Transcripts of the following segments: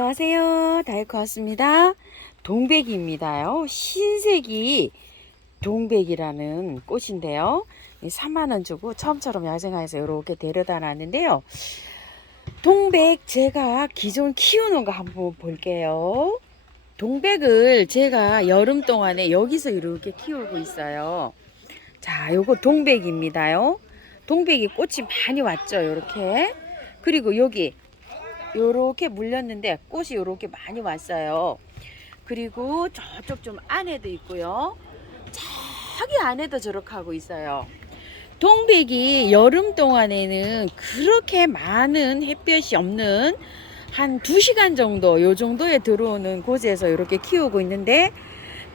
안녕하세요. 다이코 왔습니다. 동백입니다요. 흰색이 동백이라는 꽃인데요. 3만원 주고 처음처럼 야생화에서 이렇게 데려다 놨는데요. 동백 제가 기존 키우는 거 한번 볼게요. 동백을 제가 여름 동안에 여기서 이렇게 키우고 있어요. 자, 요거 동백입니다요. 동백이 꽃이 많이 왔죠. 요렇게. 그리고 여기 요렇게 물렸는데 꽃이 요렇게 많이 왔어요. 그리고 저쪽 좀 안에도 있고요. 저기 안에도 저렇게 하고 있어요. 동백이 여름 동안에는 그렇게 많은 햇볕이 없는 한 2시간 정도 요 정도에 들어오는 곳에서 이렇게 키우고 있는데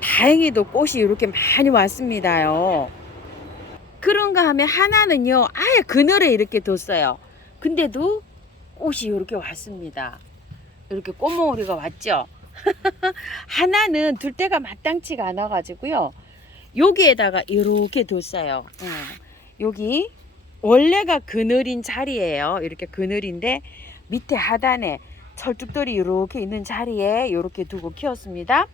다행히도 꽃이 이렇게 많이 왔습니다요. 그런가 하면 하나는요 아예 그늘에 이렇게 뒀어요. 근데도 꽃이 이렇게 왔습니다. 이렇게 꽃몽오리가 왔죠. 하나는 둘 데가 마땅치가 않아 가지고요 여기에다가 이렇게 뒀어요. 여기 원래가 그늘인 자리예요. 이렇게 그늘인데 밑에 하단에 철쭉들이 이렇게 있는 자리에 이렇게 두고 키웠습니다.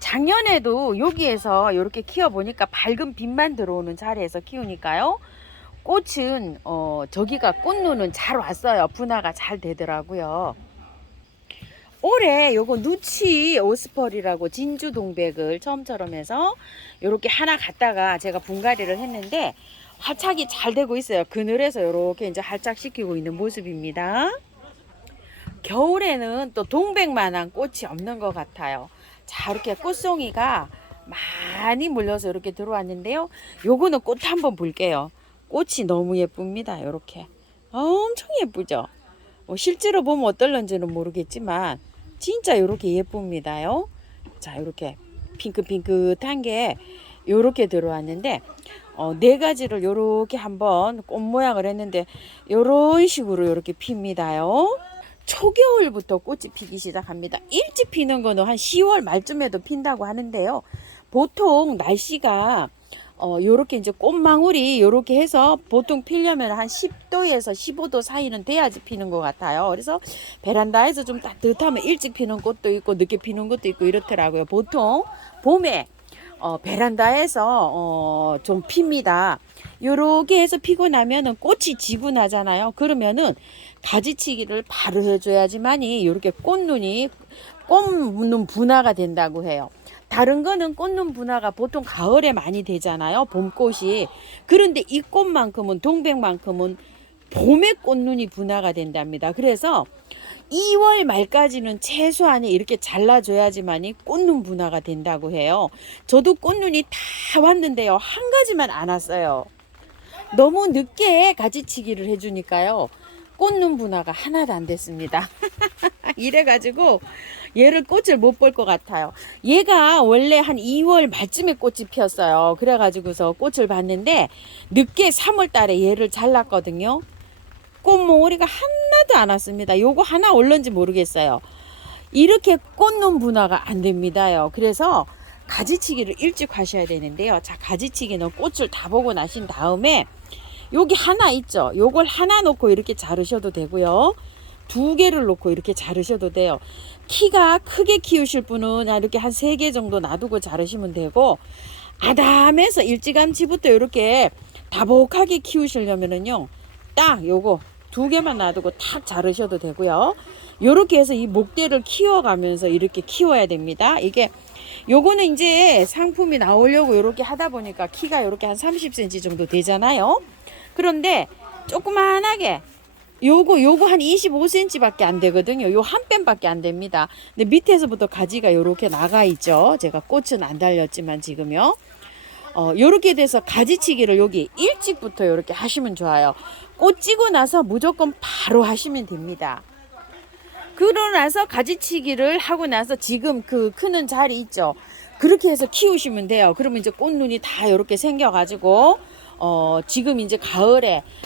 작년에도 여기에서 이렇게 키워보니까 밝은 빛만 들어오는 자리에서 키우니까요 꽃은 저기가 꽃눈은 잘 왔어요. 분화가 잘 되더라고요. 올해 요거 누치 오스펄이라고 진주 동백을 처음처럼 해서 요렇게 하나 갖다가 제가 분갈이를 했는데 활착이 잘 되고 있어요. 그늘에서 요렇게 이제 활착시키고 있는 모습입니다. 겨울에는 또 동백만한 꽃이 없는 것 같아요. 자, 이렇게 꽃송이가 많이 물려서 이렇게 들어왔는데요. 요거는 꽃 한번 볼게요. 꽃이 너무 예쁩니다. 요렇게 엄청 예쁘죠. 실제로 보면 어떨런지는 모르겠지만 진짜 이렇게 예쁩니다요. 자, 이렇게 핑크핑크한 게 요렇게 들어왔는데 네 가지를 요렇게 한번 꽃 모양을 했는데 요런 식으로 이렇게 핍니다요. 초겨울부터 꽃이 피기 시작합니다. 일찍 피는 거는 한 10월 말쯤에도 핀다고 하는데요. 보통 날씨가 요렇게 이제 꽃망울이 요렇게 해서 보통 피려면 한 10도에서 15도 사이는 돼야지 피는 것 같아요. 그래서 베란다에서 좀 따뜻하면 일찍 피는 꽃도 있고 늦게 피는 것도 있고 이렇더라고요. 보통 봄에 베란다에서 좀 핍니다. 요렇게 해서 피고 나면은 꽃이 지고 나잖아요. 그러면은 가지치기를 바로 해줘야지만이 요렇게 꽃눈 분화가 된다고 해요. 다른 거는 꽃눈 분화가 보통 가을에 많이 되잖아요. 봄꽃이. 그런데 이 꽃만큼은 동백만큼은 봄에 꽃눈이 분화가 된답니다. 그래서 2월 말까지는 최소한이 이렇게 잘라줘야지만이 꽃눈 분화가 된다고 해요. 저도 꽃눈이 다 왔는데요. 한 가지만 안 왔어요. 너무 늦게 가지치기를 해주니까요. 꽃눈 분화가 하나도 안 됐습니다. 이래가지고 얘를 꽃을 못 볼 것 같아요. 얘가 원래 한 2월 말쯤에 꽃이 피었어요. 그래가지고서 꽃을 봤는데 늦게 3월 달에 얘를 잘랐거든요. 꽃몽오리가 하나도 안 왔습니다. 요거 하나 올른지 모르겠어요. 이렇게 꽃눈 분화가 안 됩니다요. 그래서 가지치기를 일찍 하셔야 되는데요. 자, 가지치기는 꽃을 다 보고 나신 다음에 여기 하나 있죠. 요걸 하나 놓고 이렇게 자르셔도 되고요. 2개를 놓고 이렇게 자르셔도 돼요. 키가 크게 키우실 분은 이렇게 한 3개 정도 놔두고 자르시면 되고 아담해서 일찌감치부터 이렇게 다복하게 키우시려면은요 딱 요거 2개만 놔두고 탁 자르셔도 되고요. 요렇게 해서 이 목대를 키워가면서 이렇게 키워야 됩니다. 이게 요거는 이제 상품이 나오려고 이렇게 하다 보니까 키가 이렇게 한 30cm 정도 되잖아요. 그런데 조그만하게 요거 한 25cm 밖에 안 되거든요. 요 한 뺨밖에 안 됩니다. 근데 밑에서부터 가지가 요렇게 나가 있죠. 제가 꽃은 안 달렸지만 지금요. 요렇게 돼서 가지치기를 여기 일찍부터 요렇게 하시면 좋아요. 꽃 찌고 나서 무조건 바로 하시면 됩니다. 그러고 나서 가지치기를 하고 나서 지금 그 크는 자리 있죠. 그렇게 해서 키우시면 돼요. 그러면 이제 꽃눈이 다 요렇게 생겨가지고 지금 이제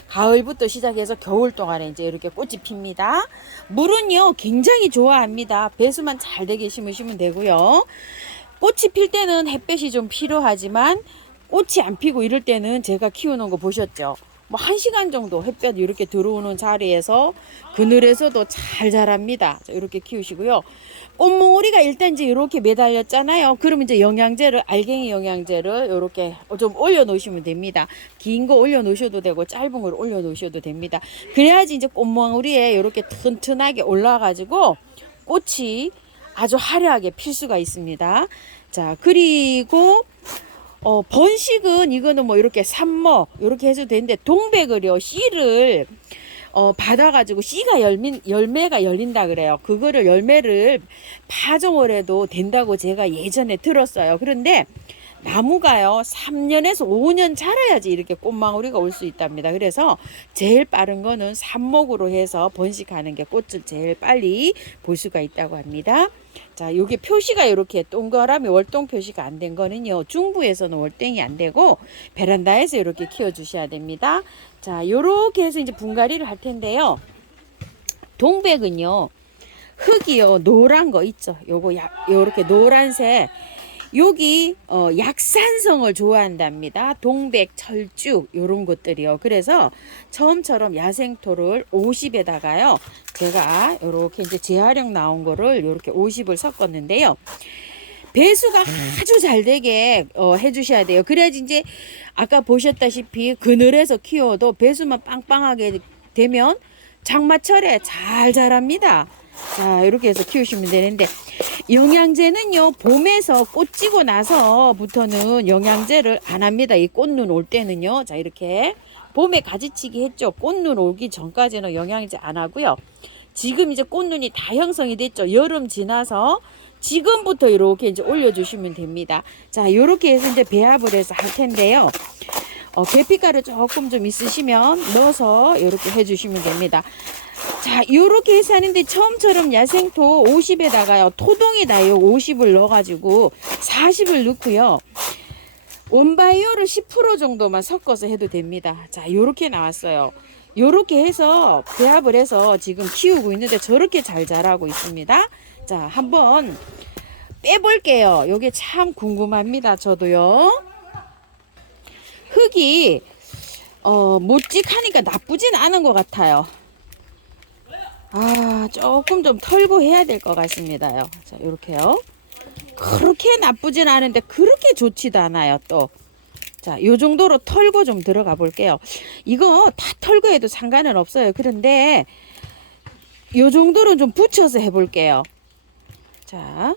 가을부터 시작해서 겨울 동안에 이제 이렇게 꽃이 핍니다. 물은요 굉장히 좋아합니다. 배수만 잘 되게 심으시면 되고요. 꽃이 필 때는 햇볕이 좀 필요하지만 꽃이 안 피고 이럴 때는 제가 키우는 거 보셨죠? 뭐 1시간 정도 햇볕 이렇게 들어오는 자리에서 그늘에서도 잘 자랍니다. 자, 이렇게 키우시고요. 꽃몽오리가 일단 이제 이렇게 매달렸잖아요. 그러면 이제 영양제를, 알갱이 영양제를 이렇게 좀 올려 놓으시면 됩니다. 긴 거 올려 놓으셔도 되고 짧은 걸 올려 놓으셔도 됩니다. 그래야지 이제 꽃몽오리에 이렇게 튼튼하게 올라가지고 꽃이 아주 화려하게 필 수가 있습니다. 자, 그리고 번식은 이거는 뭐 이렇게 삼모 이렇게 해도 되는데, 동백을요, 씨를 받아가지고 씨가 열매가 열린다 그래요. 그거를 열매를 파종을 해도 된다고 제가 예전에 들었어요. 그런데 나무가요 3년에서 5년 자라야지 이렇게 꽃망울이가 올 수 있답니다. 그래서 제일 빠른 거는 삽목으로 해서 번식하는 게 꽃을 제일 빨리 볼 수가 있다고 합니다. 자, 요게 표시가 이렇게 동그라미 월동 표시가 안 된 거는요, 중부에서는 월동이 안 되고 베란다에서 이렇게 키워 주셔야 됩니다. 자, 요렇게 해서 이제 분갈이를 할 텐데요. 동백은요, 흙이요 노란 거 있죠, 요거 요렇게 노란색, 여기 약산성을 좋아한답니다. 동백, 철쭉 요런 것들이요. 그래서 처음처럼 야생토를 50에다가요, 제가 요렇게 이제 재활용 나온 거를 요렇게 50을 섞었는데요. 배수가 아주 잘 되게 해주셔야 돼요. 그래야지 이제 아까 보셨다시피 그늘에서 키워도 배수만 빵빵하게 되면 장마철에 잘 자랍니다. 자, 이렇게 해서 키우시면 되는데, 영양제는요, 봄에서 꽃 지고 나서부터는 영양제를 안 합니다. 이 꽃눈 올 때는요. 자, 이렇게 봄에 가지치기 했죠. 꽃눈 오기 전까지는 영양제 안 하고요. 지금 이제 꽃눈이 다 형성이 됐죠. 여름 지나서 지금부터 이렇게 이제 올려주시면 됩니다. 자, 이렇게 해서 이제 배합을 해서 할 텐데요. 계피가루 조금 좀 있으시면 넣어서 이렇게 해주시면 됩니다. 자, 요렇게 해서 하는데 처음처럼 야생토 50에다가요, 토동에다요 50을 넣어가지고 40을 넣고요, 온바이오를 10% 정도만 섞어서 해도 됩니다. 자, 요렇게 나왔어요. 요렇게 해서 배합을 해서 지금 키우고 있는데 저렇게 잘 자라고 있습니다. 자, 한번 빼볼게요. 요게 참 궁금합니다. 저도요. 흙이 묵직하니까 나쁘진 않은 것 같아요. 조금 좀 털고 해야 될 것 같습니다요. 자, 요렇게요. 그렇게 나쁘진 않은데 그렇게 좋지도 않아요, 또. 자, 요 정도로 털고 좀 들어가 볼게요. 이거 다 털고 해도 상관은 없어요. 그런데 요 정도로 좀 붙여서 해 볼게요. 자,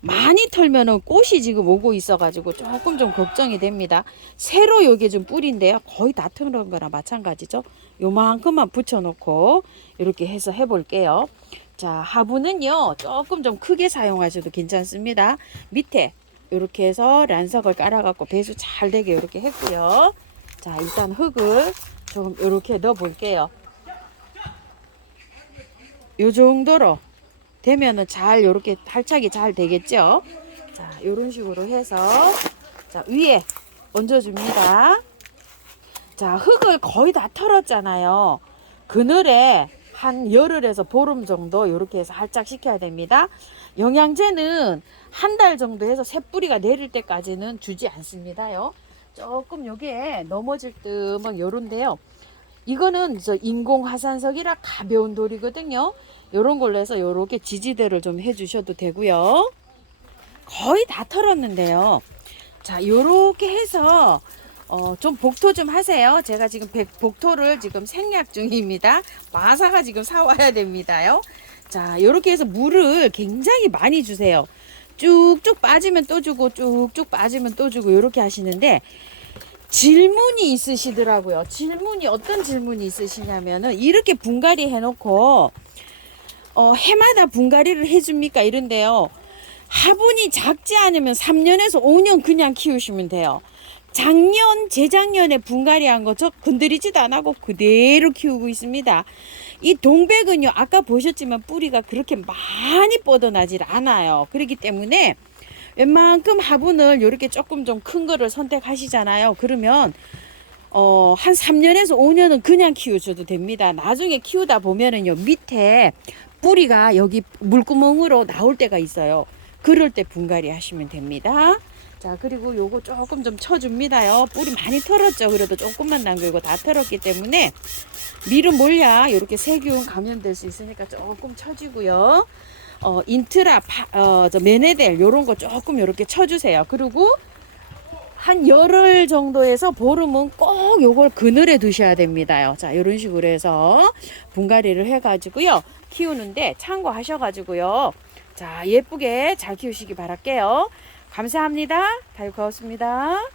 많이 털면은 꽃이 지금 오고 있어가지고 조금 좀 걱정이 됩니다. 새로 요게 좀 뿌리인데요, 거의 다 털은 거랑 마찬가지죠. 요만큼만 붙여놓고 이렇게 해서 해볼게요. 자, 화분은요 조금 좀 크게 사용하셔도 괜찮습니다. 밑에 이렇게 해서 란석을 깔아갖고 배수 잘 되게 이렇게 했고요. 자, 일단 흙을 좀 이렇게 넣어 볼게요. 요 정도로 되면은 잘 이렇게 탈착이 잘 되겠죠. 자, 요런 식으로 해서 자, 위에 얹어줍니다. 자, 흙을 거의 다 털었잖아요. 그늘에 한 열흘에서 보름 정도 이렇게 해서 활짝 식혀야 됩니다. 영양제는 한 달 정도 해서 새뿌리가 내릴 때까지는 주지 않습니다요. 조금 요게 넘어질 듯 요런데요. 이거는 인공 화산석이라 가벼운 돌이거든요. 요런 걸로 해서 요렇게 지지대를 좀 해주셔도 되고요. 거의 다 털었는데요. 자, 요렇게 해서 좀 복토 좀 하세요. 제가 지금 복토를 지금 생략 중입니다. 마사가 지금 사와야 됩니다요. 자, 요렇게 해서 물을 굉장히 많이 주세요. 쭉쭉 빠지면 또 주고 쭉쭉 빠지면 또 주고 요렇게 하시는데, 질문이 있으시더라고요. 어떤 질문이 있으시냐면은, 이렇게 분갈이 해놓고 해마다 분갈이를 해줍니까 이런데요. 화분이 작지 않으면 3년에서 5년 그냥 키우시면 돼요. 재작년에 분갈이한 거 저 건드리지도 안 하고 그대로 키우고 있습니다. 이 동백은요, 아까 보셨지만 뿌리가 그렇게 많이 뻗어나질 않아요. 그렇기 때문에 웬만큼 화분을 이렇게 조금 좀 큰 거를 선택하시잖아요. 그러면 한 3년에서 5년은 그냥 키우셔도 됩니다. 나중에 키우다 보면은요, 밑에 뿌리가 여기 물구멍으로 나올 때가 있어요. 그럴 때 분갈이 하시면 됩니다. 자, 그리고 요거 조금 좀 쳐줍니다요. 뿌리 많이 털었죠. 그래도 조금만 남기고 다 털었기 때문에 밀은 몰야 이렇게 세균 감염될 수 있으니까 조금 쳐주고요. 인트라, 저 메네델 요런 거 조금 이렇게 쳐주세요. 그리고 한 열흘 정도에서 보름은 꼭 요걸 그늘에 두셔야 됩니다요. 자, 이런 식으로 해서 분갈이를 해가지고요. 키우는데 참고하셔가지고요. 자, 예쁘게 잘 키우시기 바랄게요. 감사합니다. 다육하우스입니다.